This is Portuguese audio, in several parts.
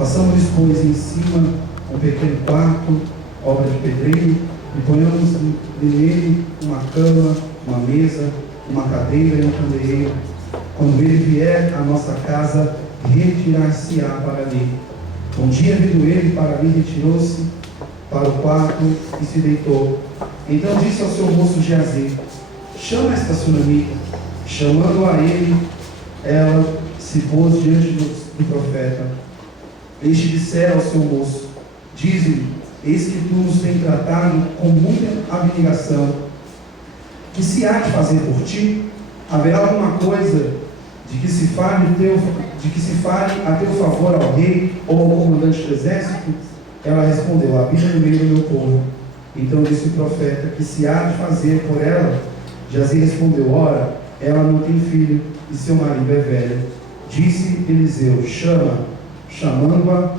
Façamos, pois, em cima um pequeno quarto, obra de pedreiro, e ponhamos nele uma cama, uma mesa, uma cadeira e um candeeiro. Quando ele vier à nossa casa, retirar-se-á para ali. Um dia, vindo ele para ali, retirou-se para o quarto e se deitou. Então disse ao seu moço Geazi: chama esta sunamita. Chamando-a ele, ela se pôs diante do profeta. Este dissera ao seu moço: dize-lhe, eis que tu nos tem tratado com muita abnegação. Que se há de fazer por ti? Haverá alguma coisa de que se fale a teu favor ao rei ou ao comandante do exército? Ela respondeu: habita no meio do meu povo. Então disse o profeta: que se há de fazer por ela? Geazi respondeu: ora, ela não tem filho e seu marido é velho. Disse Eliseu: chama. Chamando-a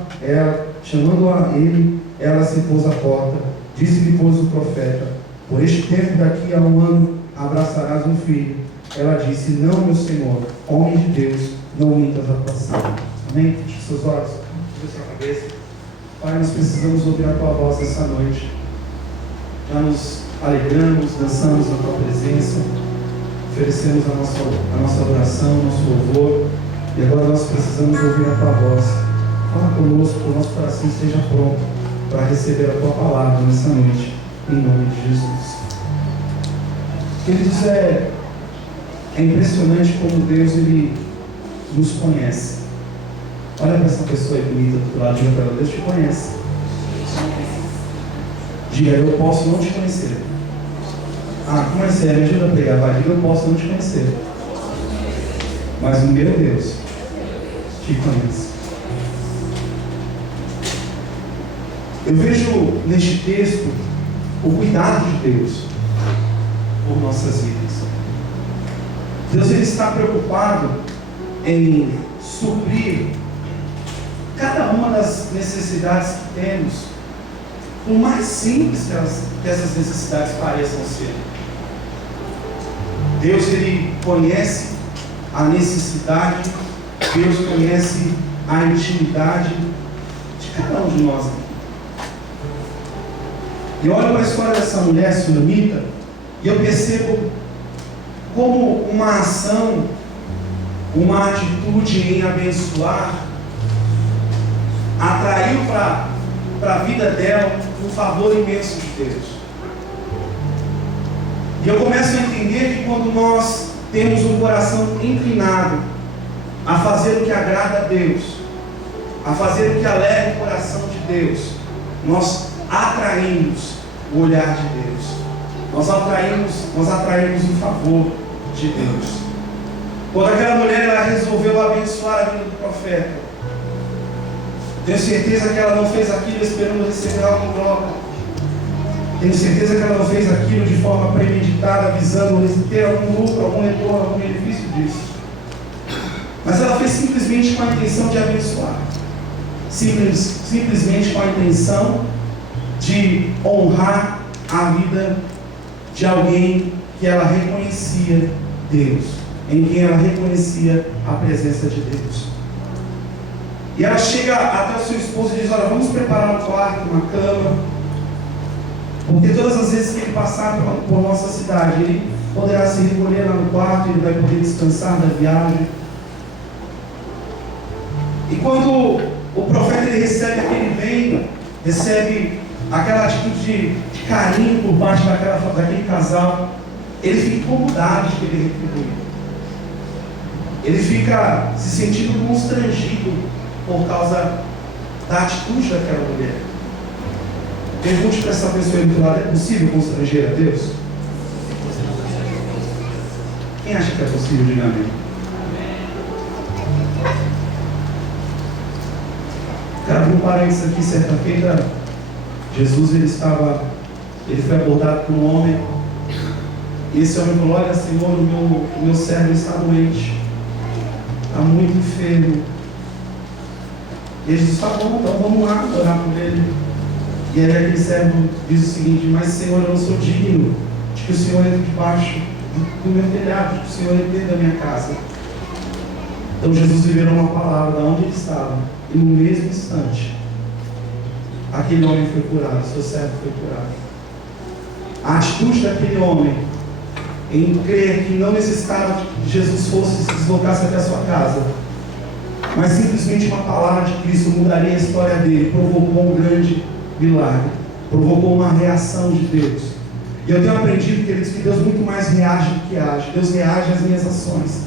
ele, ela se pôs à porta. Disse-lhe, pois, o profeta: por este tempo, daqui a um ano, abraçarás um filho. Ela disse: não, meu senhor, homem de Deus, não mintas a tua sala. Amém? Feche seus olhos, feche sua cabeça. Pai, nós precisamos ouvir a tua voz essa noite. Já nos alegramos, dançamos na tua presença, oferecemos a nossa adoração, o nosso louvor, e agora nós precisamos ouvir a tua voz. Fala conosco, que o nosso coração esteja pronto para receber a tua palavra nessa noite, em nome de Jesus. Queridos, é impressionante como Deus ele nos conhece. Olha para essa pessoa aí bonita do lado, diga para ela: Deus te conhece. Diga: eu posso não te conhecer. Ah, como é sério? Me ajuda a pregar, vai. Diga: eu posso não te conhecer, mas o meu Deus te conhece. Eu vejo neste texto o cuidado de Deus por nossas vidas. Deus ele está preocupado em suprir cada uma das necessidades que temos, por mais simples que essas necessidades pareçam ser. Deus ele conhece a necessidade, Deus conhece a intimidade de cada um de nós. E eu olho para a história dessa mulher sunamita e eu percebo como uma ação, uma atitude em abençoar, atraiu para a vida dela um favor imenso de Deus. E eu começo a entender que quando nós temos um coração inclinado a fazer o que agrada a Deus, a fazer o que alegra o coração de Deus, nós atraímos o olhar de Deus, nós atraímos o favor de Deus. Quando aquela mulher ela resolveu abençoar a vida do profeta, tenho certeza que ela não fez aquilo esperando receber algo em troca. Tenho certeza que ela não fez aquilo de forma premeditada, visando ter algum lucro, algum retorno, algum benefício disso. Mas ela fez simplesmente com a intenção de abençoar. Simplesmente com a intenção de honrar a vida de alguém que ela reconhecia Deus, em quem ela reconhecia a presença de Deus. E ela chega até o seu esposo e diz: olha, vamos preparar um quarto, uma cama, porque todas as vezes que ele passar por nossa cidade, ele poderá se recolher lá no quarto, ele vai poder descansar da viagem. E quando o profeta ele recebe aquele bem, recebe aquela atitude de carinho por parte daquele casal, ele fica incomodado de querer retribuir. Ele fica se sentindo constrangido por causa da atitude daquela mulher. Pergunte para essa pessoa aí do lado: é possível constranger a Deus? Quem acha que é possível? Diga amém. Quero abrir um parênteses aqui. Certa feita, Jesus ele foi abordado por um homem, e esse homem falou: olha, Senhor, o meu servo está doente, está muito enfermo. E ele disse: tá bom, então vamos lá orar por ele. E aí aquele servo diz o seguinte: mas Senhor, eu não sou digno de que o Senhor entre debaixo do meu telhado, de que o Senhor entre dentro da minha casa. Então Jesus liberou uma palavra de onde ele estava, e no mesmo instante, aquele homem foi curado, seu servo foi curado. A atitude daquele homem em crer que não necessitava que Jesus fosse se deslocasse até a sua casa, mas simplesmente uma palavra de Cristo mudaria a história dele, provocou um grande milagre, provocou uma reação de Deus. E eu tenho aprendido, queridos, que Deus muito mais reage do que age. Deus reage às minhas ações,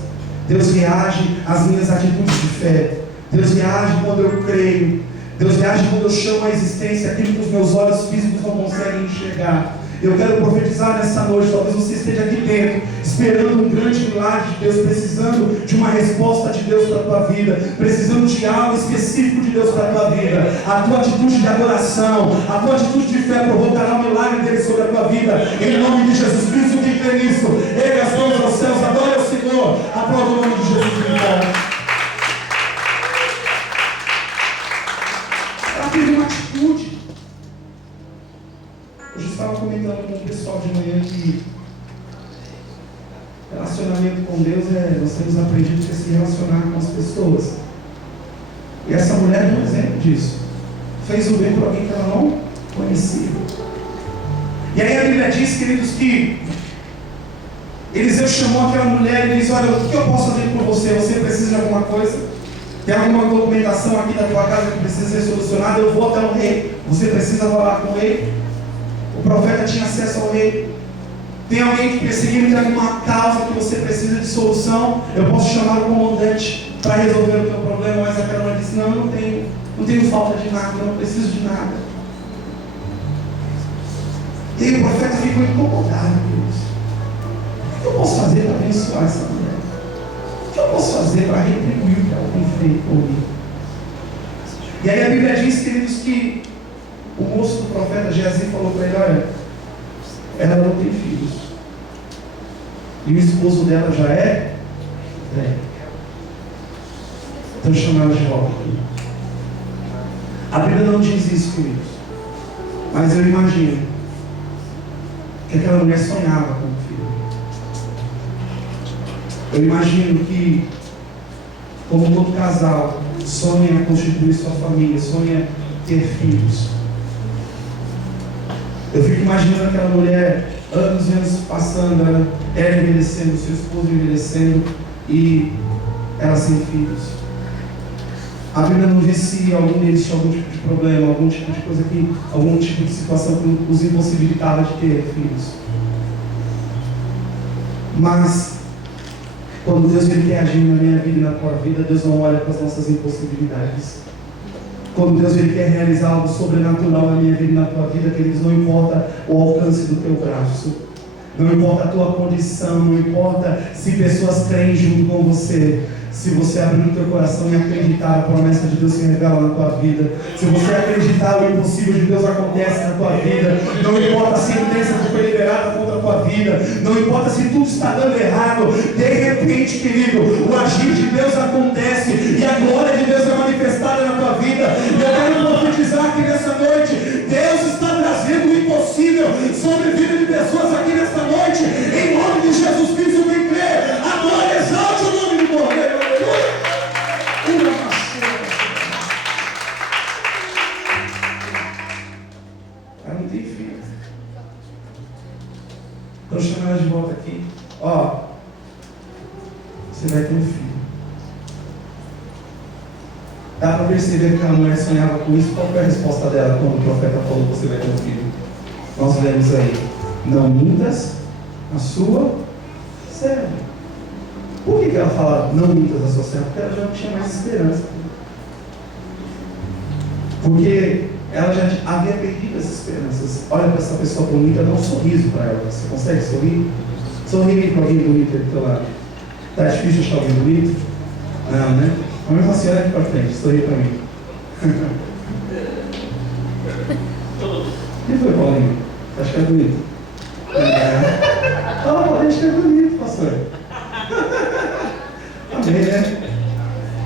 Deus reage às minhas atitudes de fé, Deus reage quando eu creio, Deus reage quando eu chamo a existência aquilo que os meus olhos físicos não conseguem enxergar. Eu quero profetizar nessa noite, talvez você esteja aqui dentro, esperando um grande milagre de Deus, precisando de uma resposta de Deus para a tua vida, precisando de algo específico de Deus para a tua vida. A tua atitude de adoração, a tua atitude de fé provocará um milagre dele sobre a tua vida, em nome de Jesus Cristo. Quem crê nisso, ergue as mãos aos céus, adore ao Senhor, aplauda o nome de Jesus Cristo. Ela teve uma atitude. Hoje eu estava comentando com o pessoal de manhã que relacionamento com Deus nós temos aprendido a se relacionar com as pessoas. E essa mulher é um exemplo disso. Fez o bem para alguém que ela não conhecia. E aí a Bíblia diz, queridos, que Eliseu chamou aquela mulher e disse: olha, o que eu posso fazer por você? Você precisa de alguma coisa? Tem alguma documentação aqui da tua casa que precisa ser solucionada? Eu vou até o rei. Você precisa falar com o rei? O profeta tinha acesso ao rei. Tem alguém que perseguindo, tem alguma causa que você precisa de solução? Eu posso chamar o comandante para resolver o teu problema. Mas aquela mulher disse: não, não tenho falta de nada, eu não preciso de nada. E aí o profeta ficou incomodado com isso. O que eu posso fazer para abençoar essa mulher? O que eu posso fazer para retribuir o que ela tem feito comigo? E aí a Bíblia diz, queridos, que o moço do profeta Geazi falou para ele: olha, ela não tem filhos, e o esposo dela já é velho. Então chamaram de volta. A Bíblia não diz isso, queridos, mas eu imagino que aquela mulher sonhava com o filho. Eu imagino que, como todo casal sonha constituir sua família, sonha ter filhos, eu fico imaginando aquela mulher, anos e anos passando, ela envelhecendo, seu esposo envelhecendo e ela sem filhos. A Bíblia não diz se algum deles tinha algum tipo de problema, algum tipo de coisa algum tipo de situação que os impossibilitava de ter filhos. Mas quando Deus quer agir na minha vida e na tua vida, Deus não olha para as nossas impossibilidades. Quando Deus quer realizar algo sobrenatural na minha vida e na tua vida, queridos, não importa o alcance do teu braço, não importa a tua condição, não importa se pessoas creem junto com você. Se você abrir o teu coração e acreditar, a promessa de Deus se revela na tua vida. Se você acreditar, o impossível de Deus acontece na tua vida. Não importa a sentença que foi liberada contra a tua vida, não importa se tudo está dando errado, de repente, querido, o agir de Deus acontece e a glória de Deus é manifestada na tua vida. E eu quero profetizar aqui nessa noite: Deus está trazendo o impossível sobre a vida de pessoas aqui nesta noite, em nome de Jesus Cristo. Quem crê, agora exalte o nome do Cordeiro. Ela não tem filho. Então chama ela de volta aqui. Ó, você vai ter um filho. Dá para perceber que aquela mulher sonhava com isso. Qual foi a resposta dela quando o profeta falou: você vai ter um filho? Nós lemos aí: não mintas a sua serva. Por que ela fala não mintas a sua serva? Porque ela já não tinha mais esperança. Porque ela já havia perdido as esperanças. Olha para essa pessoa bonita, dá um sorriso para ela. Você consegue sorrir? Sorri para alguém bonito aí do teu lado. Está difícil achar alguém bonito? Não, né? Mas mesmo assim, olha aqui para frente, sorri para mim. Quem foi, Paulinho? Você acha que é bonito? Paulinho, acho que é bonito, pastor. Amém, né?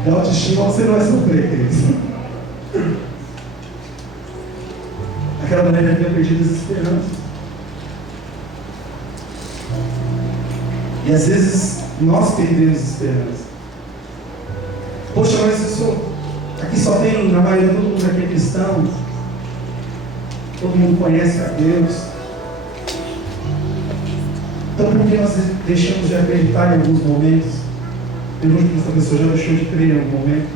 De autoestima você não vai sofrer, queridos. Aquela mulher já havia perdido as esperanças. E às vezes nós perdemos esperança. Poxa, mas aqui só tem, na maioria, todo mundo aqui é cristão. Todo mundo conhece a Deus. Então por que nós deixamos de acreditar em alguns momentos? Pergunto que essa pessoa já deixou de crer em algum momento.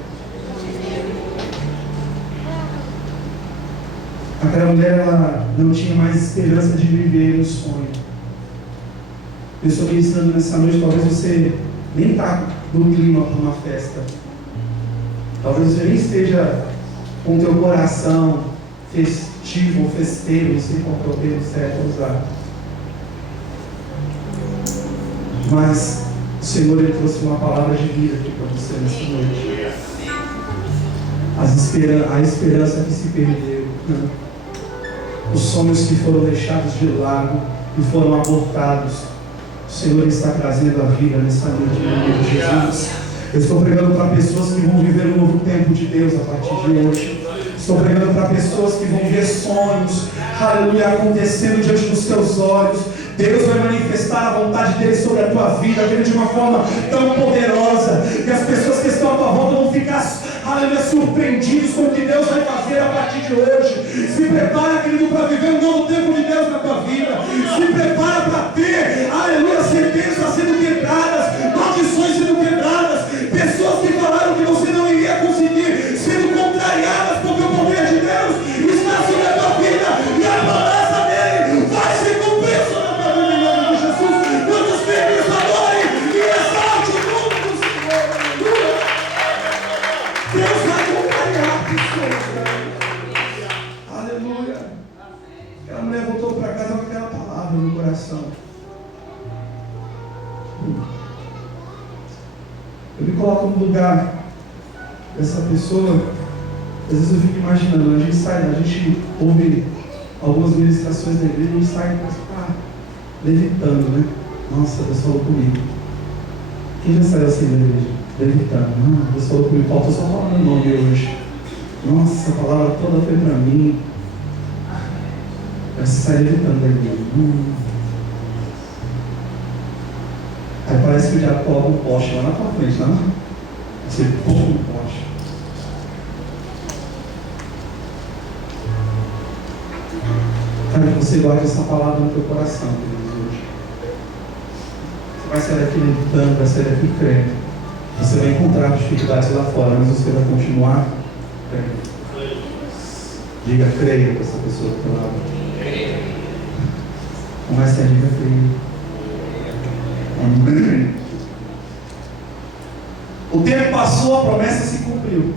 Aquela mulher, ela não tinha mais esperança de viver o sonho. Eu estou ministrando nessa noite, talvez você nem está no clima para uma festa. Talvez você nem esteja com o teu coração festivo ou festeiro, não sei qual é o termo certo a usar. Mas o Senhor, Ele trouxe uma palavra de vida aqui para você nessa noite. A esperança que se perdeu, né? Os sonhos que foram deixados de lado e foram abortados, o Senhor está trazendo a vida nessa noite, em nome de Jesus. Eu estou pregando para pessoas que vão viver um novo tempo de Deus a partir de hoje. Estou pregando para pessoas que vão ver sonhos, aleluia, acontecendo diante dos teus olhos. Deus vai manifestar a vontade dele sobre a tua vida, de uma forma tão poderosa, que as pessoas que estão à tua volta vão ficar, aleluia, surpreendidos com o que Deus vai fazer a partir de hoje. Se prepara, querido, para viver um novo tempo de Deus na tua vida. Se prepara para ter, aleluia, sentenças sendo quebradas, maldições sendo quebradas, pessoas que falaram que você não iria conseguir, sendo contrariadas, porque o poder de Deus está sobre a tua vida e a promessa dele vai se cumprir sobre a tua vida, em nome de Jesus. Quantos filhos adorem e exalte o nome do Senhor. Aleluia. Deus vai contrariar pessoas. Aleluia. Aquela mulher voltou para casa com aquela palavra no coração. Eu me coloco no lugar dessa pessoa. Às vezes eu fico imaginando, a gente ouve algumas ministrações da igreja e a gente sai levitando, né? Nossa, Deus falou comigo. Quem já saiu assim da igreja? Levitando. Deus falou comigo, falta só falar meu nome hoje. Nossa, a palavra toda foi para mim. Aí você sai levitando da igreja. Aí parece que o diabo coloca um poste lá na tua frente, não? Você põe um poste. Cara, que você guarde essa palavra no teu coração, queridos, hoje. Você vai sair daqui levitando, vai sair daqui crendo. Você vai encontrar dificuldades lá fora, mas você vai continuar crendo. Diga, creia para essa pessoa que está lá. Comece a diga, creia. O tempo passou, a promessa se cumpriu.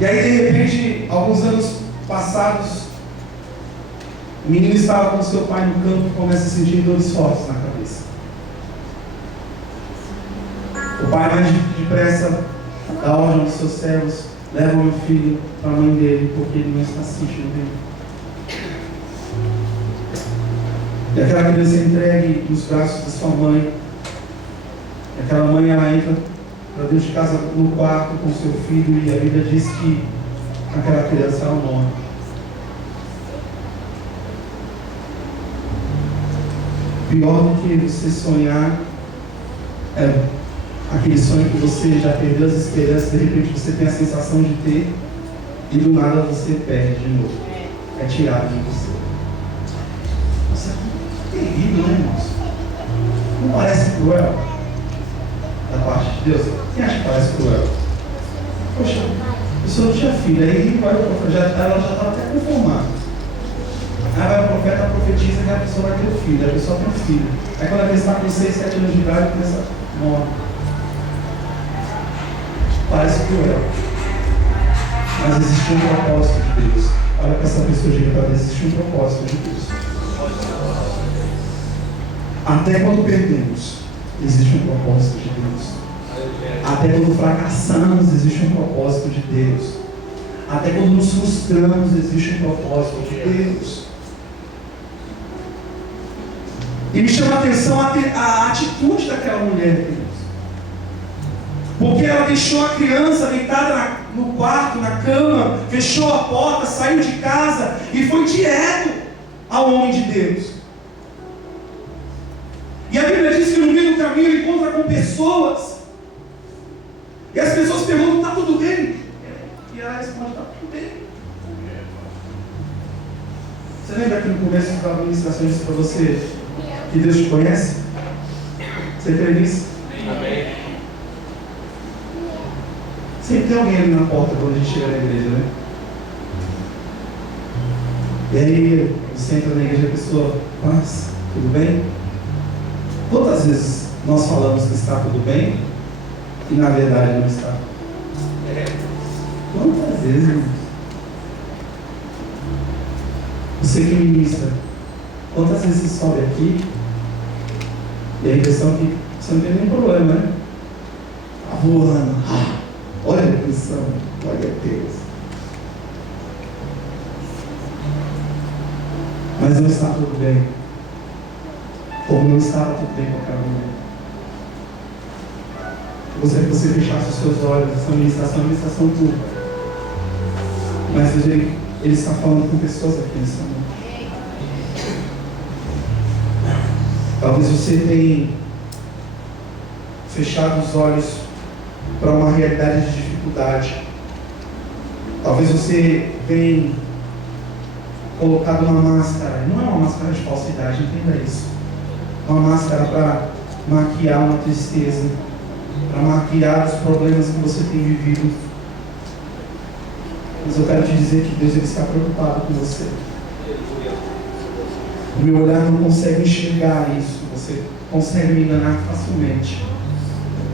E aí, de repente, alguns anos passados, o menino estava com seu pai no campo e começa a sentir dores fortes na cabeça. O pai mais depressa dá ordem aos seus servos: leva o meu filho para a mãe dele, porque ele não está sentindo bem. E aquela criança é entregue nos braços de sua mãe. E aquela mãe, ela entra para dentro de casa, no quarto com seu filho, e a Bíblia diz que aquela criança ela morre. Pior do que você sonhar é aquele sonho que você já perdeu as esperanças, de repente você tem a sensação de ter, e do nada você perde de novo. É tirado de você. Nossa, que terrível, né, irmãos? Não parece cruel da parte de Deus? Quem acha que parece cruel? Poxa, a pessoa não tinha filho, aí vai o profeta, ela já estava até conformada. Aí vai o profeta, profetiza que a pessoa vai ter um filho, a pessoa tem um filho. Aí quando a criança está com 6, 7 anos de idade, a criança morre. Parece cruel. Mas existe um propósito de Deus. Olha para essa pessoa e diga para Deus: existe um propósito de Deus. Até quando perdemos, existe um propósito de Deus. Até quando fracassamos, existe um propósito de Deus. Até quando nos frustramos, existe um propósito de Deus. E me chama a atenção a atitude daquela mulher, Deus. Porque ela deixou a criança deitada no quarto, na cama, fechou a porta, saiu de casa e foi direto ao homem de Deus. E a Bíblia diz que no meio do caminho ele encontra com pessoas E as pessoas perguntam, está tudo bem? E a resposta, está tudo bem. Você lembra que no começo da administração eu disse para você que Deus te conhece? Você crê nisso? Amém. Sempre tem alguém ali na porta quando a gente chega na igreja, né? E aí você entra na igreja e a pessoa, paz, tudo bem? Quantas vezes nós falamos que está tudo bem e na verdade não está? Quantas vezes, irmãos? Você que ministra, quantas vezes você sobe aqui e a impressão que você não tem nenhum problema, né? Tá voando, olha a impressão, glória a Deus. Mas não está tudo bem, como não estava tudo bem com aquela mulher. Eu gostaria que você fechasse os seus olhos, essa administração pura. Mas Deus, Ele está falando com pessoas aqui nessa noite. Talvez você tenha fechado os olhos para uma realidade de dificuldade. Talvez você tenha colocado uma máscara, não é uma máscara de falsidade, entenda isso. Uma máscara para maquiar uma tristeza, para maquiar os problemas que você tem vivido. Mas eu quero te dizer que Deus, Ele está preocupado com você. O meu olhar não consegue enxergar isso. Você consegue me enganar facilmente.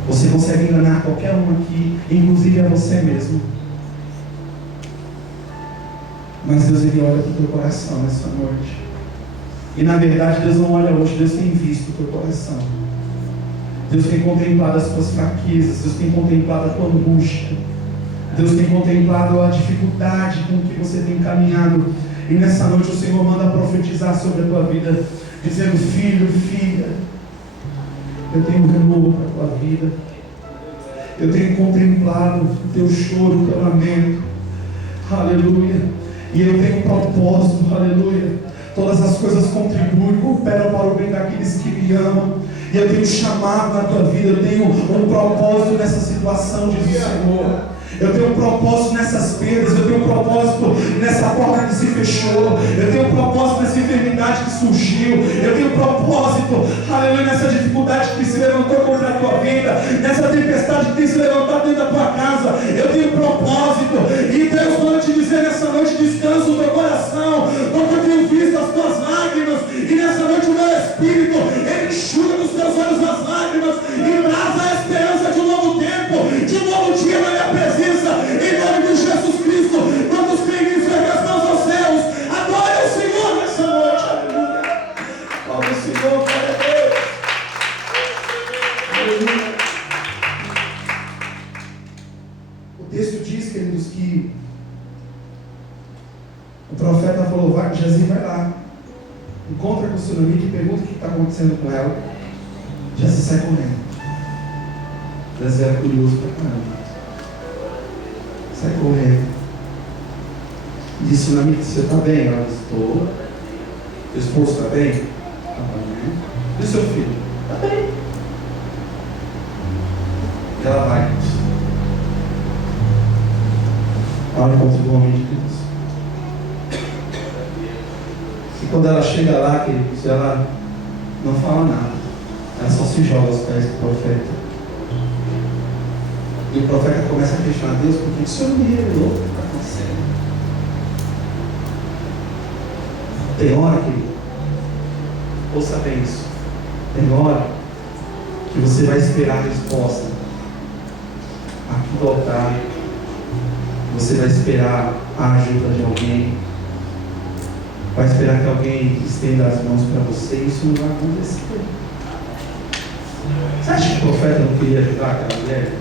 Você consegue enganar qualquer um aqui, inclusive a você mesmo. Mas Deus, Ele olha para o teu coração nessa noite. E na verdade Deus não olha hoje, Deus tem visto o teu coração. Deus tem contemplado as tuas fraquezas, Deus tem contemplado a tua angústia. Deus tem contemplado a dificuldade com que você tem caminhado. E nessa noite o Senhor manda profetizar sobre a tua vida, dizendo: filho, filha, eu tenho um renovo para a tua vida. Eu tenho contemplado o teu choro, o teu lamento. Aleluia. E eu tenho um propósito, aleluia. Todas as coisas contribuem, cooperam para o bem daqueles que me amam. E eu tenho chamado na tua vida, eu tenho um propósito nessa situação, diz o Senhor. Eu tenho um propósito nessas perdas, eu tenho um propósito nessa porta que se fechou, eu tenho um propósito nessa enfermidade que surgiu, eu tenho um propósito, aleluia, nessa dificuldade que se levantou contra a tua vida, nessa tempestade que tem se levantado dentro da tua casa. Eu tenho um propósito, e Deus manda te dizer nessa noite: descansa o teu coração, porque eu tenho visto as tuas lágrimas, e nessa noite o meu Espírito, Ele enxuga dos teus olhos as lágrimas, e traz a esperança de um novo tempo, de um novo dia na minha presença. Em nome de Jesus Cristo, quantos creem nisso, ergue as mãos aos céus, adore o Senhor nessa noite, aleluia. Glória ao Senhor, glória a Deus, aleluia. O texto diz, queridos, que o profeta falou: vai, Geazi, vai lá, encontra com o Sunamita e pergunta o que está acontecendo com ela. Geazi sai correndo. Geazi era curioso para caramba. Sai correndo. Disse: Sunamita, você está bem? Ela disse: estou. Seu esposo está bem? Está bem. E o seu filho? Está bem. E ela vai. Ela encontra o homem de Deus. E quando ela chega lá, queridos, ela não fala nada. Ela só se joga aos pés do profeta. E o profeta começa a questionar Deus: por que o Senhor não me revelou o que está acontecendo? Tem hora, querido, ouça bem isso, tem hora que você vai esperar a resposta aqui do altar. Você vai esperar a ajuda de alguém, vai esperar que alguém estenda as mãos para você, e isso não vai acontecer. Você acha que o profeta não queria ajudar aquela mulher?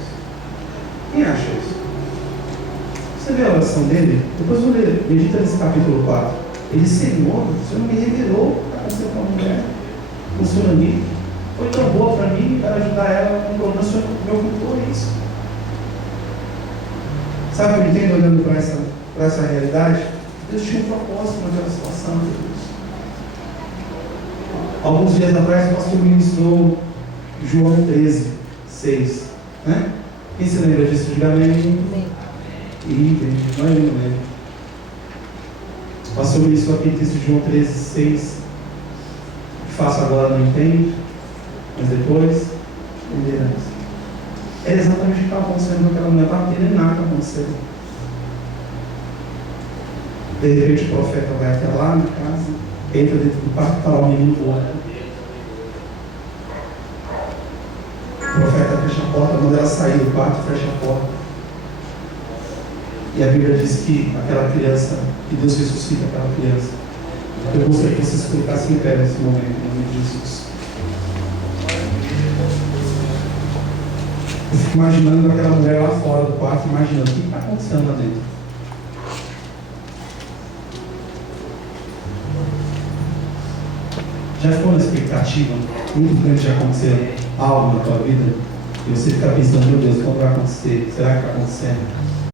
Quem acha isso? Você vê a oração dele? Depois vou ler, medita nesse capítulo 4. Ele disse: Senhor, o Senhor não me revelou o que está acontecendo com a mulher, com o Sunamita. Foi tão boa para mim, para ajudar ela com o problema, o Senhor me ocultou isso. Sabe o que eu entendo olhando para essa realidade? Deus tinha um propósito naquela situação, Deus. Alguns dias atrás, o pastor ministrou João 13, 6. Né? Quem se lembra disso? Diga amém. Entendi. Mas eu não lembro. O pastor ministrou aqui texto de João 13,6. Faço agora, não entende, mas depois entenderás. Era exatamente o que estava acontecendo com aquela mulher, não estava entendendo nada que estava acontecendo. De repente o profeta vai até lá na casa, entra dentro do quarto e está lá o menino morto. O profeta fecha a porta, quando ela sair do quarto, fecha a porta. E a Bíblia diz que aquela criança, que Deus ressuscita aquela criança. Eu gostaria que vocês explicassem em pé nesse momento, em nome de Jesus. Eu fico imaginando aquela mulher lá fora do quarto, imaginando o que está acontecendo lá dentro. Já ficou na expectativa muito grande de acontecer algo na tua vida? E você fica pensando, meu Deus, quando vai acontecer? Será que está acontecendo?